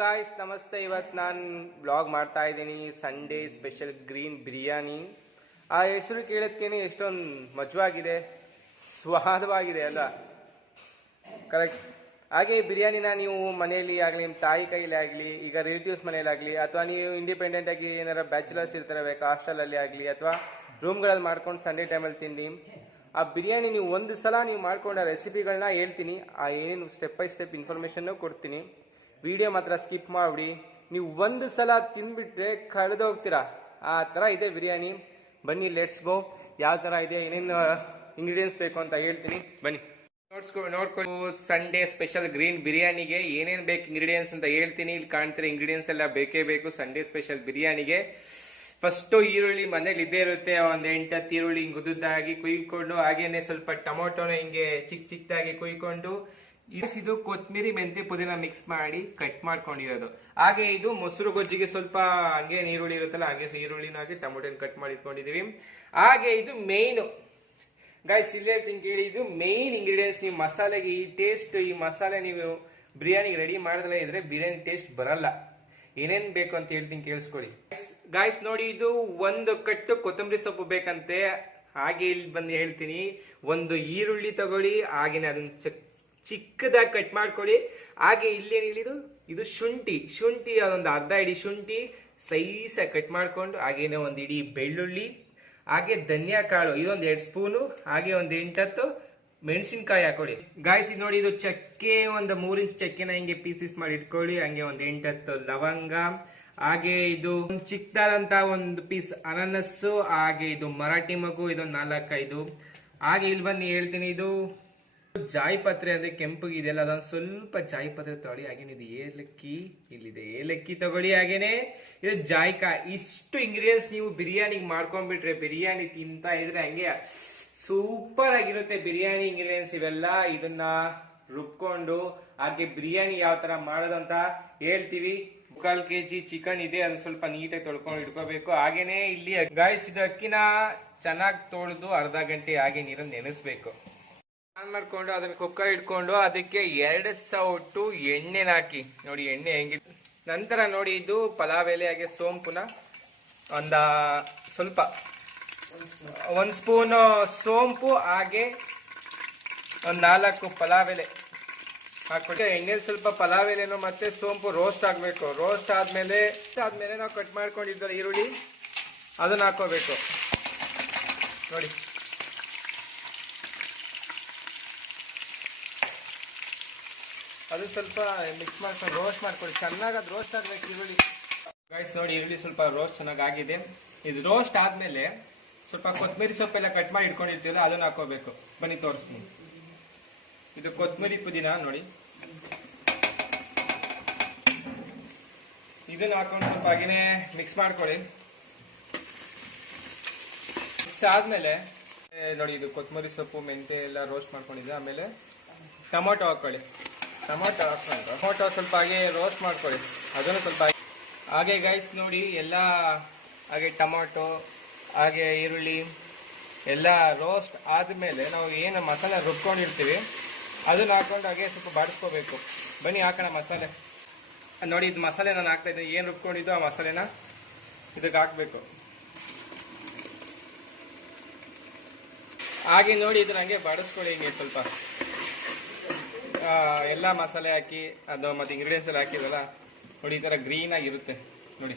Guys ನಮಸ್ತೆ. ಇವತ್ತು ನಾನು ಬ್ಲಾಗ್ ಮಾಡ್ತಾ ಇದ್ದೀನಿ. Sunday special green biryani. ಆ ಹೆಸರು ಕೇಳೋದಕ್ಕೇನೆ ಎಷ್ಟೊಂದು ಮಜವಾಗಿದೆ, ಸ್ವಾದವಾಗಿದೆ ಅಲ್ಲ, ಕರೆಕ್ಟ್. ಹಾಗೆ ಈ ಬಿರಿಯಾನಿನ ನೀವು ಮನೆಯಲ್ಲಿ ಆಗಲಿ, ನಿಮ್ಮ ತಾಯಿ ಕೈಲಿ ಆಗಲಿ, ಈಗ ರಿಲೇಟಿವ್ಸ್ ಮನೆಯಲ್ಲಾಗಲಿ, ಅಥವಾ ನೀವು ಇಂಡಿಪೆಂಡೆಂಟ್ ಆಗಿ ಏನಾರ ಬ್ಯಾಚುಲರ್ಸ್ ಇರ್ತಾರೆ ಹಾಸ್ಟೆಲಲ್ಲಿ ಆಗಲಿ, ಅಥವಾ ರೂಮ್ಗಳಲ್ಲಿ ಮಾಡ್ಕೊಂಡು ಸಂಡೇ ಟೈಮಲ್ಲಿ ತಿಂದು ಆ ಬಿರಿಯಾನಿ ನೀವು ಒಂದು ಸಲ ನೀವು ಮಾಡ್ಕೊಂಡ ರೆಸಿಪಿಗಳನ್ನ ಹೇಳ್ತೀನಿ. ಆ ಏನೇನು ಸ್ಟೆಪ್ ಬೈ ಸ್ಟೆಪ್ ಇನ್ಫಾರ್ಮೇಷನ್ನು ಕೊಡ್ತೀನಿ. ವಿಡಿಯೋ ಮಾತ್ರ ಸ್ಕಿಪ್ ಮಾಡಿಬಿಡಿ. ನೀವು ಒಂದು ಸಲ ತಿಂದ್ಬಿಟ್ರೆ ಕಳೆದೋಗ್ತೀರಾ. ಆ ಥರ ಇದೆ ಬಿರಿಯಾನಿ. ಬನ್ನಿ, ಲೆಟ್ಸ್ ಗೋ. ಯಾವ ಥರ ಇದೆ, ಏನೇನು ಇಂಗ್ರೀಡಿಯೆಂಟ್ಸ್ ಬೇಕು ಅಂತ ಹೇಳ್ತೀನಿ, ಬನ್ನಿ ನೋಡ್ಕೊಂಡು. ಸಂಡೇ ಸ್ಪೆಷಲ್ ಗ್ರೀನ್ ಬಿರಿಯಾನಿಗೆ ಏನೇನು ಬೇಕು ಇಂಗ್ರೀಡಿಯೆಂಟ್ಸ್ ಅಂತ ಹೇಳ್ತೀನಿ. ಇಲ್ಲಿ ಕಾಣ್ತಿರೋ ಇಂಗ್ರೀಡಿಯೆಂಟ್ಸ್ ಎಲ್ಲ ಬೇಕೇ ಬೇಕು ಸಂಡೇ ಸ್ಪೆಷಲ್ ಬಿರಿಯಾನಿಗೆ. ಫಸ್ಟು ಈರುಳ್ಳಿ ಮನೇಲಿ ಇದ್ದೇ ಇರುತ್ತೆ. ಒಂದು 8-10 ಈರುಳ್ಳಿ ಹಿಂಗೆ ಉದ್ದುದ್ದಾಗಿ ಕುಯ್ಕೊಂಡು, ಹಾಗೇನೆ ಸ್ವಲ್ಪ ಟೊಮೊಟೊನ ಹಿಂಗೆ ಚಿಕ್ಕದಾಗಿ ಕುಯ್ಕೊಂಡು, ಇದು ಕೊತ್ತಂಬರಿ, ಮೆಂತೆ, ಪುದೀನ ಮಿಕ್ಸ್ ಮಾಡಿ ಕಟ್ ಮಾಡ್ಕೊಂಡಿರೋದು. ಹಾಗೆ ಇದು ಮೊಸರು ಗೊಜ್ಜಿಗೆ ಸ್ವಲ್ಪ ಹಂಗೆ ಈರುಳ್ಳಿ ಇರುತ್ತಲ್ಲ, ಹಾಗೆ ಈರುಳ್ಳಿನ ಹಾಗೆ ಟೊಮೊಟೊನ ಕಟ್ ಮಾಡಿ ಇಟ್ಕೊಂಡಿದೀವಿ. ಹಾಗೆ ಇದು ಮೇಯ್ನು ಗೈಸ್, ಇಲ್ಲಿ ಹೇಳ್ತೀನಿ ಕೇಳಿ, ಇದು ಮೇಯ್ನ್ ಇಂಗ್ರೀಡಿಯೆಂಟ್ಸ್. ನೀವು ಮಸಾಲೆಗೆ ಈ ಟೇಸ್ಟ್, ಈ ಮಸಾಲೆ ನೀವು ಬಿರಿಯಾನಿಗೆ ರೆಡಿ ಮಾಡಿದ್ರೆ ಇದ್ರೆ ಬಿರಿಯಾನಿ ಟೇಸ್ಟ್ ಬರಲ್ಲ. ಏನೇನ್ ಬೇಕು ಅಂತ ಹೇಳ್ತೀನಿ, ಕೇಳಿಸ್ಕೊಳ್ಳಿ ಗಾಯ್ಸ್. ನೋಡಿ, ಇದು ಒಂದು ಕಟ್ಟು ಕೊತ್ತಂಬರಿ ಸೊಪ್ಪು ಬೇಕಂತೆ. ಹಾಗೆ ಇಲ್ಲಿ ಬಂದು ಹೇಳ್ತೀನಿ, ಒಂದು ಈರುಳ್ಳಿ ತಗೊಳ್ಳಿ, ಹಾಗೇನೆ ಅದನ್ನ ಚಿಕ್ಕದಾಗಿ ಕಟ್ ಮಾಡ್ಕೊಳ್ಳಿ. ಹಾಗೆ ಇಲ್ಲೇನು ಹೇಳಿದು, ಇದು ಶುಂಠಿ ಅದೊಂದು ಅರ್ಧ ಇಡಿ ಶುಂಠಿ ಸ್ಲೈಸಾಗಿ ಕಟ್ ಮಾಡ್ಕೊಂಡು, ಹಾಗೇನೆ ಒಂದು ಇಡೀ ಬೆಳ್ಳುಳ್ಳಿ, ಹಾಗೆ ಧನಿಯಾ ಕಾಳು ಇದೊಂದು 2 ಸ್ಪೂನು, ಹಾಗೆ ಒಂದು 8-10 ಮೆಣಸಿನ್ಕಾಯಿ ಹಾಕೊಳ್ಳಿ. ಗಾಯ್ಸ್ ಇದು ನೋಡಿ, ಇದು ಚಕ್ಕೆ ಒಂದು 3 ಇಂಚ್ ಚಕ್ಕೆನ ಹಿಂಗೆ ಪೀಸ್ ಮಾಡಿ ಇಟ್ಕೊಳ್ಳಿ. ಹಂಗೆ ಒಂದು 8-10 ಲವಂಗ, ಹಾಗೆ ಇದು ಚಿಕ್ಕದಾದಂತ ಒಂದು ಪೀಸ್ ಅನಾನಸ್ಸು, ಹಾಗೆ ಇದು ಮರಾಠಿ ಮಗು ಇದೊಂದು 4-5. ಹಾಗೆ ಇಲ್ಲಿ ಬಂದು ಹೇಳ್ತೀನಿ, ಇದು ಜಾಯಿ ಪತ್ರೆ ಅಂದ್ರೆ ಕೆಂಪಗಿದೆಯಲ್ಲ, ಅದೊಂದು ಸ್ವಲ್ಪ ಜಾಯಿ ಪತ್ರೆ ತಗೊಳ್ಳಿ. ಹಾಗೇನೆ ಇದು ಏಲಕ್ಕಿ, ಇಲ್ಲಿದೆ ಏಲಕ್ಕಿ ತಗೊಳ್ಳಿ. ಹಾಗೇನೆ ಇದು ಜಾಯ್ಕಾಯಿ. ಇಷ್ಟು ಇಂಗ್ರೀಡಿಯೆಂಟ್ಸ್ ನೀವು ಬಿರಿಯಾನಿಗೆ ಮಾಡ್ಕೊಂಡ್ಬಿಟ್ರೆ ಬಿರಿಯಾನಿ ತಿಂತಾ ಇದ್ರೆ ಹಂಗೆ ಸೂಪರ್ ಆಗಿರುತ್ತೆ ಬಿರಿಯಾನಿ ಇಂಗ್ರೀಡಿಯೆಂಟ್ಸ್ ಇವೆಲ್ಲ. ಇದನ್ನ ರುಬ್ಕೊಂಡು, ಹಾಗೆ ಬಿರಿಯಾನಿ ಯಾವ ತರ ಮಾಡೋದಂತ ಹೇಳ್ತೀವಿ. 1/4 kg ಚಿಕನ್ ಇದೆ, ಅದನ್ನ ಸ್ವಲ್ಪ ನೀಟಾಗಿ ತೊಳ್ಕೊಂಡು ಇಟ್ಕೋಬೇಕು. ಹಾಗೇನೆ ಇಲ್ಲಿ ಗಾಯ್ಸ್, ಇದು ಅಕ್ಕಿನ ಚೆನ್ನಾಗಿ ತೊಳೆದು ಅರ್ಧ ಗಂಟೆ ಹಾಗೆ ನೀರನ್ನು ನೆನೆಸ್ಬೇಕು. ಆನ್ ಮಾಡ್ಕೊಂಡು ಅದನ್ನ ಕುಕ್ಕರ್ ಇಟ್ಕೊಂಡು ಅದಕ್ಕೆ 2 ಸೌಟು ಎಣ್ಣೆನ ಹಾಕಿ. ನೋಡಿ ಎಣ್ಣೆ ಹೆಂಗಿದೆ. ನಂತರ ನೋಡಿ, ಇದು ಪಲಾವ್ ಎಲೆ ಹಾಗೆ ಸೋಂಪುನ ಸ್ವಲ್ಪ 1 ಸ್ಪೂನ್ ಸೋಂಪು, ಹಾಗೆ ಒಂದು 4 ಪಲಾವ್ ಎಲೆ ಹಾಕ್ಬಿಟ್ಟು ಎಣ್ಣೆಲಿ ಸ್ವಲ್ಪ ಪಲಾವ್ ಎಲೆನು ಮತ್ತೆ ಸೋಂಪು ರೋಸ್ಟ್ ಆಗ್ಬೇಕು. ರೋಸ್ಟ್ ಆದ್ಮೇಲೆ ನಾವು ಕಟ್ ಮಾಡ್ಕೊಂಡಿದ್ದ ಈರುಳ್ಳಿ ಅದನ್ನ ಹಾಕೋಬೇಕು. ನೋಡಿ, ಅದು ಸ್ವಲ್ಪ ಮಿಕ್ಸ್ ಮಾಡ್ಕೊಂಡು ರೋಸ್ಟ್ ಮಾಡ್ಕೊಳ್ಳಿ. ಚೆನ್ನಾಗಿ ಅದು ರೋಸ್ಟ್ ಆಗ್ಬೇಕು ಈರುಳ್ಳಿ. ಗೈಸ್ ನೋಡಿ, ಈರುಳ್ಳಿ ಸ್ವಲ್ಪ ರೋಸ್ಟ್ ಚೆನ್ನಾಗಿ ಆಗಿದೆ. ಇದು ರೋಸ್ಟ್ ಆದ್ಮೇಲೆ ಸ್ವಲ್ಪ ಕೊತ್ತಂಬರಿ ಸೊಪ್ಪೆಲ್ಲ ಕಟ್ ಮಾಡಿ ಇಟ್ಕೊಂಡಿರ್ತೀವಲ್ಲ ಅದನ್ನ ಹಾಕೋಬೇಕು. ಬನ್ನಿ ತೋರಿಸ್ತೀನಿ. ಇದು ಕೊತ್ತಂಬರಿ ಪುದೀನ ನೋಡಿ, ಇದನ್ನ ಹಾಕೊಂಡು ಸ್ವಲ್ಪ ಹಾಗೇನೆ ಮಿಕ್ಸ್ ಮಾಡ್ಕೊಳ್ಳಿ. ಮಿಕ್ಸ್ ಆದ್ಮೇಲೆ ನೋಡಿ, ಇದು ಕೊತ್ತಂಬರಿ ಸೊಪ್ಪು ಮೆಂತೆ ಎಲ್ಲ ರೋಸ್ಟ್ ಮಾಡ್ಕೊಂಡಿದ್ದೆ. ಆಮೇಲೆ ಟೊಮೊಟೊ ಹಾಕೊಳ್ಳಿ. ಟೊಮೊಟೊ ಸ್ವಲ್ಪ ಹಾಗೆ ರೋಸ್ಟ್ ಮಾಡ್ಕೊಳ್ಳಿ. ಅದನ್ನು ಸ್ವಲ್ಪ ಹಾಗೆ ಗೈಸ್ ನೋಡಿ, ಎಲ್ಲ ಹಾಗೆ ಟೊಮೊಟೊ ಹಾಗೆ ಈರುಳ್ಳಿ ಎಲ್ಲ ರೋಸ್ಟ್ ಆದ್ಮೇಲೆ ನಾವು ಏನು ಮಸಾಲೆ ರುಬ್ಕೊಂಡಿರ್ತೀವಿ ಅದನ್ನ ಹಾಕೊಂಡು ಹಾಗೆ ಸ್ವಲ್ಪ ಬಾಡಿಸ್ಕೋಬೇಕು. ಬನ್ನಿ ಹಾಕೋಣ ಮಸಾಲೆ. ನೋಡಿ, ಇದು ಮಸಾಲೆ ನಾನು ಹಾಕ್ತಾ ಇದ್ದೀನಿ. ಏನು ರುಬ್ಕೊಂಡಿದ್ದು ಆ ಮಸಾಲೆನ ಇದಕ್ಕೆ ಹಾಕ್ಬೇಕು. ಹಾಗೆ ನೋಡಿ, ಇದನ್ನ ಹಂಗೆ ಬಾಡಿಸ್ಕೊಳ್ಳಿ. ಹಿಂಗೆ ಸ್ವಲ್ಪ ಎಲ್ಲ ಮಸಾಲೆ ಹಾಕಿ ಅದು ಮತ್ತೆ ಇಂಗ್ರೀಡಿಯೆಂಟ್ಸ್ ಎಲ್ಲ ಹಾಕಿದಲ್ಲ ನೋಡಿ, ಈ ತರ ಗ್ರೀನ್ ಆಗಿರುತ್ತೆ. ನೋಡಿ,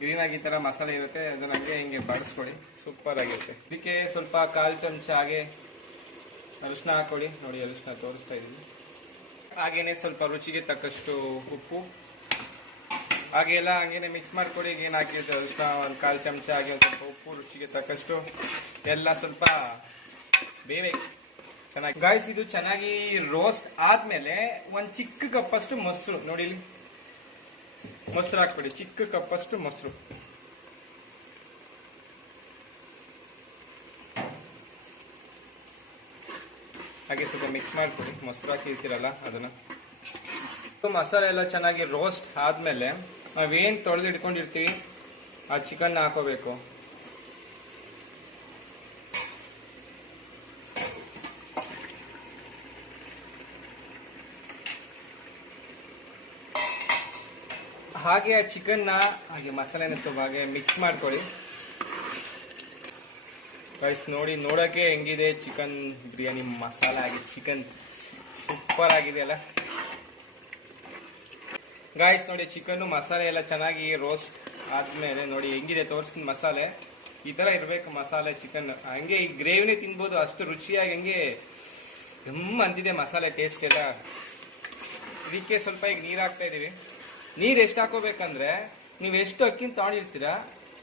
ಗ್ರೀನ್ ಆಗಿ ಈ ತರ ಮಸಾಲೆ ಇರುತ್ತೆ. ಅದನ್ನ ಹಂಗೆ ಹಿಂಗೆ ಬಾಡಿಸ್ಕೊಳ್ಳಿ, ಸೂಪರ್ ಆಗಿರುತ್ತೆ. ಇದಕ್ಕೆ ಸ್ವಲ್ಪ 1/4 ಚಮಚ ಹಾಗೆ ಅರಿಶಿನ ಹಾಕೊಳ್ಳಿ. ನೋಡಿ, ಅರಿಶಿನ ತೋರಿಸ್ತಾ ಇದ್ದೀನಿ. ಹಾಗೇನೆ ಸ್ವಲ್ಪ ರುಚಿಗೆ ತಕ್ಕಷ್ಟು ಉಪ್ಪು, ಹಾಗೆ ಎಲ್ಲ ಹಂಗೇನೆ ಮಿಕ್ಸ್ ಮಾಡ್ಕೊಳ್ಳಿ. ಏನು ಹಾಕಿರುತ್ತೆ ಅರಿಶಿನ 1/4 ಚಮಚ, ಹಾಗೆ ಒಂದು ಸ್ವಲ್ಪ ಉಪ್ಪು, ರುಚಿಗೆ ತಕ್ಕಷ್ಟು ಎಲ್ಲ ಸ್ವಲ್ಪ ಬೇಯಬೇಕು ಚೆನ್ನಾಗಿ. ಗಾಯ್ಸ್, ಇದು ಚೆನ್ನಾಗಿ ರೋಸ್ಟ್ ಆದ್ಮೇಲೆ ಒಂದು ಚಿಕ್ಕ ಕಪ್ಪಷ್ಟು ಮೊಸರು, ನೋಡಿ ಇಲ್ಲಿ ಮೊಸರು ಹಾಕ್ಬಿಡಿ. ಚಿಕ್ಕ ಕಪ್ಪಷ್ಟು ಮೊಸರು. ಹಾಗೆ ಸ್ವಲ್ಪ ಮಿಕ್ಸ್ ಮಾಡ್ಕೊಡಿ. ಮೊಸರು ಹಾಕಿರ್ತೀರಲ್ಲ ಅದನ್ನ. ಮಸಾಲೆ ಎಲ್ಲ ಚೆನ್ನಾಗಿ ರೋಸ್ಟ್ ಆದ್ಮೇಲೆ ನಾವೇನ್ ತೊಳೆದು ಇಟ್ಕೊಂಡಿರ್ತೀವಿ ಆ ಚಿಕನ್ ಹಾಕೋಬೇಕು. ಹಾಗೆ ಆ ಚಿಕನ್ನ ಹಾಗೆ ಮಸಾಲೆನ ಸ್ವಲ್ಪ ಹಾಗೆ ಮಿಕ್ಸ್ ಮಾಡ್ಕೊಳ್ಳಿ ಗೈಸ್. ನೋಡಿ ನೋಡೋಕ್ಕೆ ಹೆಂಗಿದೆ ಚಿಕನ್ ಬಿರಿಯಾನಿ ಮಸಾಲೆ ಆಗಿ ಚಿಕನ್ ಸೂಪರ್ ಆಗಿದೆ ಅಲ್ಲ ಗಾಯ್ಸ್. ನೋಡಿ ಚಿಕನ್ ಮಸಾಲೆ ಎಲ್ಲ ಚೆನ್ನಾಗಿ ರೋಸ್ಟ್ ಆದ್ಮೇಲೆ ನೋಡಿ ಹೆಂಗಿದೆ ತೋರಿಸ್ತೀನಿ. ಮಸಾಲೆ ಈ ತರ ಇರ್ಬೇಕು ಮಸಾಲೆ ಚಿಕನ್. ಹಂಗೆ ಈ ಗ್ರೇವಿನೇ ತಿನ್ಬೋದು, ಅಷ್ಟು ರುಚಿಯಾಗಿ ಹಂಗೆ ಅಂತಿದೆ ಮಸಾಲೆ ಟೇಸ್ಟ್ ಎಲ್ಲ. ಇದಕ್ಕೆ ಸ್ವಲ್ಪ ಈಗ ನೀರು ಹಾಕ್ತಾ ಇದೀವಿ. ನೀರು ಎಷ್ಟು ಹಾಕೋಬೇಕಂದ್ರೆ ನೀವು ಎಷ್ಟು ಅಕ್ಕಿನ ತಗೊಂಡಿರ್ತೀರಾ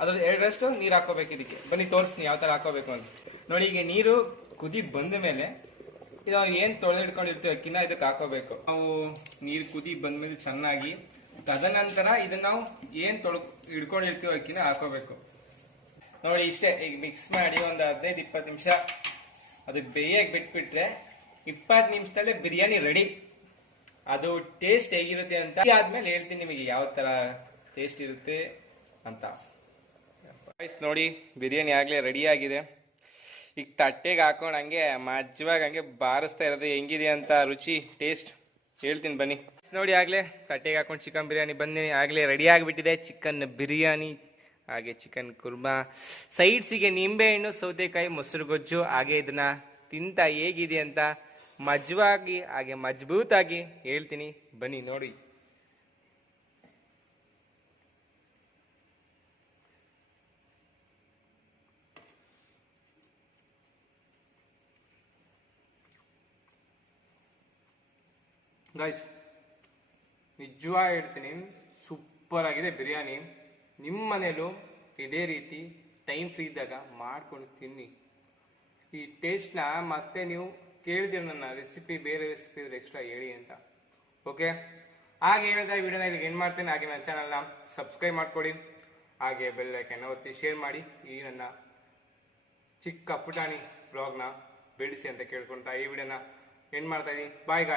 ಅದ್ರ 2ರಷ್ಟು ನೀರು ಹಾಕೋಬೇಕು ಇದಕ್ಕೆ. ಬನ್ನಿ ತೋರಿಸ್ತೀನಿ ಯಾವ ತರ ಹಾಕೋಬೇಕು ಅಂತ. ನೋಡಿ ಈಗ ನೀರು ಕುದಿ ಬಂದ ಮೇಲೆ ಇದು ಏನ್ ತೊಳೆದಿಟ್ಕೊಂಡಿರ್ತೀವಿ ಅಕ್ಕಿನ ಇದಕ್ಕೆ ಹಾಕೋಬೇಕು. ನಾವು ನೀರು ಕುದಿ ಬಂದ್ಮೇಲೆ ಚೆನ್ನಾಗಿ ತದನಂತರ ಇದನ್ನ ನಾವು ಏನ್ ಹಿಡ್ಕೊಂಡಿರ್ತೀವಿ ಅಕ್ಕಿನ ಹಾಕೋಬೇಕು. ನೋಡಿ ಇಷ್ಟೇ. ಈಗ ಮಿಕ್ಸ್ ಮಾಡಿ ಒಂದು 15-20 ನಿಮಿಷ ಅದು ಬೇಯಕ್ಕೆ ಬಿಟ್ಬಿಟ್ರೆ 20 ನಿಮಿಷದಲ್ಲೇ ಬಿರಿಯಾನಿ ರೆಡಿ. ಅದು ಟೇಸ್ಟ್ ಹೇಗಿರುತ್ತೆ ಅಂತ ಆದ್ಮೇಲೆ ಹೇಳ್ತೀನಿ ನಿಮಗೆ ಯಾವ ತರ ಟೇಸ್ಟ್ ಇರುತ್ತೆ ಅಂತ. ನೋಡಿ ಬಿರಿಯಾನಿ ಆಗ್ಲೇ ರೆಡಿ ಆಗಿದೆ. ಈಗ ತಟ್ಟೆಗೆ ಹಾಕೊಂಡು ಹಂಗೆ ಮಜ್ವಾಗಿ ಹಂಗೆ ಬಾರಿಸ್ತಾ ಇರೋದು ಹೆಂಗಿದೆ ಅಂತ ರುಚಿ ಟೇಸ್ಟ್ ಹೇಳ್ತೀನಿ ಬನ್ನಿ. ನೋಡಿ ಆಗ್ಲೇ ತಟ್ಟೆಗೆ ಹಾಕೊಂಡು ಚಿಕನ್ ಬಿರಿಯಾನಿ ಬಂದಿನಿ. ಆಗ್ಲೇ ರೆಡಿ ಆಗಿಬಿಟ್ಟಿದೆ ಚಿಕನ್ ಬಿರಿಯಾನಿ. ಹಾಗೆ ಚಿಕನ್ ಕುರ್ಮಾ, ಸೈಡ್ಸಿಗೆ ನಿಂಬೆಹಣ್ಣು, ಸೌತೆಕಾಯಿ, ಮೊಸರು ಗೊಜ್ಜು. ಹಾಗೆ ಇದನ್ನ ತಿಂತ ಹೇಗಿದೆ ಅಂತ ಮಜ್ವಾಗಿ ಹಾಗೆ ಮಜಬೂತಾಗಿ ಹೇಳ್ತೀನಿ ಬನ್ನಿ ನೋಡಿ. ಗೈಸ್ ನಿಜವಾಗಿ ಹೇಳ್ತೀನಿ ಸೂಪರ್ ಆಗಿದೆ ಬಿರಿಯಾನಿ. ನಿಮ್ಮ ಮನೇಲೂ ಇದೇ ರೀತಿ ಟೈಮ್ ಫ್ರೀ ಇದ್ದಾಗ ಮಾಡ್ಕೊಂಡು ತಿನ್ನಿ. ಈ ಟೇಸ್ಟ್ನ ಮತ್ತೆ ನೀವು ಕೇಳಿದಿರ ನನ್ನ ರೆಸಿಪಿ, ಬೇರೆ ರೆಸಿಪಿ ಇದ್ರೆ ಎಕ್ಸ್ಟ್ರಾ ಹೇಳಿ ಅಂತ. ಓಕೆ, ಹಾಗೆ ಹೇಳಿದ ವಿಡಿಯೋನ ಇಲ್ಲಿ ಏನು ಮಾಡ್ತೇನೆ. ಹಾಗೆ ನನ್ನ ಚಾನಲ್ನ ಸಬ್ಸ್ಕ್ರೈಬ್ ಮಾಡ್ಕೊಳ್ಳಿ, ಹಾಗೆ ಬೆಲ್ ಐಕಾನ್ ಒತ್ತಿ ಶೇರ್ ಮಾಡಿ. ಈ ನನ್ನ ಚಿಕ್ಕ ಪುಟಾಣಿ ಬ್ಲಾಗ್ನ ಬೆಳೆಸಿ ಅಂತ ಕೇಳ್ಕೊಳ್ತಾ ಈ ವಿಡಿಯೋನ ಎಂಡ್ ಮಾಡ್ತಾ ಇದ್ದೀನಿ. Bye guys.